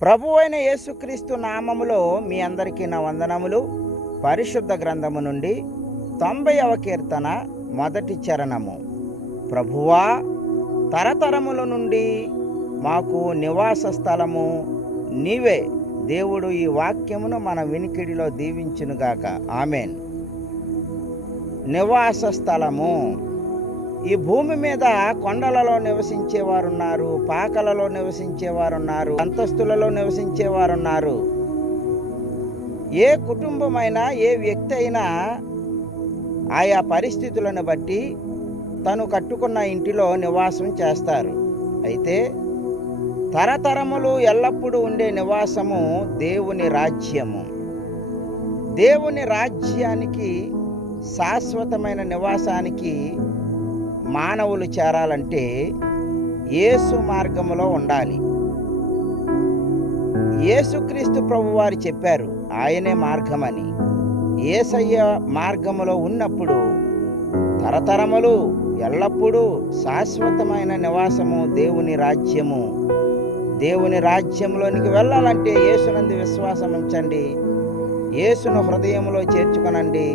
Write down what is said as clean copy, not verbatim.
ప్రభువైన యేసుక్రీస్తు నామములో మీ అందరికీ నా వందనములు. పరిశుద్ధ గ్రంథము నుండి 90వ కీర్తన మొదటి చరణము. ప్రభువా, తరతరముల నుండి మాకు నివాస స్థలము నీవే. దేవుడు ఈ వాక్యమును మన వినికిడిలో దీవించునుగాక. ఆమెన్. నివాస స్థలము. ఈ భూమి మీద కొండలలో నివసించేవారున్నారు, పాకలలో నివసించేవారున్నారు, అంతస్తులలో నివసించేవారున్నారు. ఏ కుటుంబమైనా, ఏ వ్యక్తి అయినా ఆయా పరిస్థితులను బట్టి తను కట్టుకున్న ఇంటిలో నివాసం చేస్తారు. అయితే తరతరములు ఎల్లప్పుడూ ఉండే నివాసము దేవుని రాజ్యము. దేవుని రాజ్యానికి, శాశ్వతమైన నివాసానికి మానవులు చేరాలంటే యేసు మార్గములో ఉండాలి. యేసుక్రీస్తు ప్రభువారు చెప్పారు, ఆయనే మార్గమని. యేసయ్య మార్గములో ఉన్నప్పుడు తరతరములు ఎల్లప్పుడూ శాశ్వతమైన నివాసము దేవుని రాజ్యము. దేవుని రాజ్యంలోనికి వెళ్ళాలంటే యేసునందు విశ్వాసం ఉంచండి, యేసును హృదయంలో చేర్చుకొనండి.